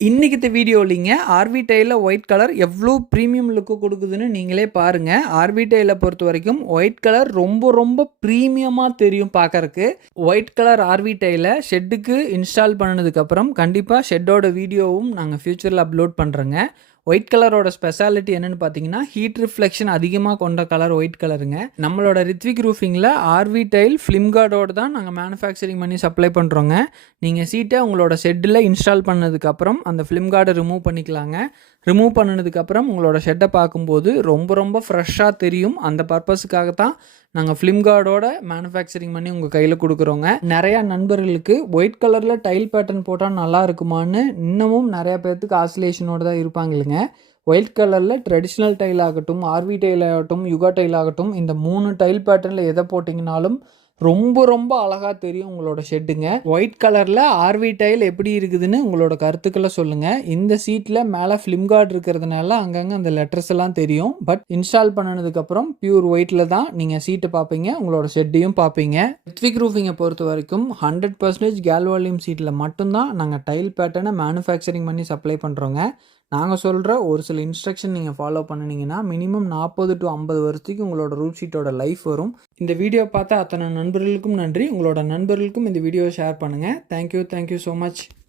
இன்னைக்கு இந்த வீடியோலிங்க ஆர்வி டைலில் ஒயிட் கலர் எவ்வளோ ப்ரீமியம் லுக்கு கொடுக்குதுன்னு நீங்களே பாருங்கள் ஆர்வி டைலை பொறுத்த வரைக்கும் ஒயிட் கலர் ரொம்ப ரொம்ப ப்ரீமியமாக தெரியும் பார்க்கறக்கு. ஒயிட் கலர் ஆர்வி டைலை ஷெட்டுக்கு இன்ஸ்டால் பண்ணதுக்கப்புறம் கண்டிப்பாக ஷெட்டோட வீடியோவும் நாங்கள் ஃப்யூச்சரில் அப்லோட் பண்ணுறோங்க ஒயிட் கலரோட ஸ்பெஷாலிட்டி என்னென்னு பார்த்தீங்கன்னா ஹீட் ரிஃப்ளெக்ஷன் அதிகமாக கொண்ட கலர் ஒயிட் கலருங்க நம்மளோட ரித்விக் ரூஃபிங்கில் ஆர்வி டைல் ஃபிலிம்கார்டோட தான் நாங்கள் மேனுஃபேக்சரிங் பண்ணி சப்ளை பண்ணுறோங்க நீங்கள் சீட்டை உங்களோட ஷெட்டில் இன்ஸ்டால் பண்ணதுக்கப்புறம் அந்த ஃபிலிம் கார்டை ரிமூவ் பண்ணிக்கலாங்க. ரிமூவ் பண்ணதுக்கப்புறம் உங்களோட ஷெட்டை பார்க்கும்போது ரொம்ப ரொம்ப ஃப்ரெஷ்ஷாக தெரியும். அந்த பர்பஸுக்காக தான் நாங்கள் ஃபிலிம் கார்டோட மேனுஃபேக்சரிங் பண்ணி உங்கள் கையில் கொடுக்குறோங்க. நிறையா நண்பர்களுக்கு ஒயிட் கலரில் டைல் பேட்டர்ன் போட்டால் நல்லா இருக்குமான்னு இன்னமும் நிறையா பேர்த்துக்கு ஆசிலேஷனோட தான் இருப்பாங்க இல்லைங்க ஒயிட் கலரில் ட்ரெடிஷ்னல் டைல் ஆகட்டும் ஆர்வி டைல் ஆகட்டும் யுகா டைல் ஆகட்டும் இந்த மூணு டைல் பேட்டர்னில் எதை போட்டிங்கனாலும் ரொம்ப ரொம்ப அழகாக தெரியும் உங்களோட ஷெட்டுங்க. ஒயிட் கலரில் ஆர்வி டைல் எப்படி இருக்குதுன்னு உங்களோட கருத்துக்களை சொல்லுங்கள் இந்த சீட்டில் மேலே ஃபிலிம் கார்டு இருக்கிறதுனால அங்கங்கே அந்த லெட்டர்ஸ் எல்லாம் தெரியும். பட் இன்ஸ்டால் பண்ணதுக்கப்புறம் பியூர் ஒயிட்டில் தான் நீங்கள் சீட்டை பார்ப்பீங்க உங்களோட ஷெட்டையும் பார்ப்பீங்க. ரித்விக் ரூஃபிங்கை பொறுத்த வரைக்கும் ஹண்ட்ரட் பர்சன்டேஜ் கேல்வாலியம் சீட்டில் மட்டும்தான் நாங்கள் டைல் பேட்டர்னை மேனுஃபேக்சரிங் பண்ணி சப்ளை பண்ணுறோங்க நாங்கள் சொல்கிற ஒரு சில இன்ஸ்ட்ரக்ஷன் நீங்கள் ஃபாலோ பண்ணினீங்கன்னா மினிமம் நாற்பது டு ஐம்பது வருஷத்துக்கு உங்களோட ரூட் ஷீட்டோட லைஃப் வரும். இந்த வீடியோ பார்த்த அத்தனை நண்பர்களுக்கும் நன்றி. உங்களோட நண்பர்களுக்கும் இந்த வீடியோவை ஷேர் பண்ணுங்கள் தேங்க்யூ தேங்க்யூ ஸோ மச்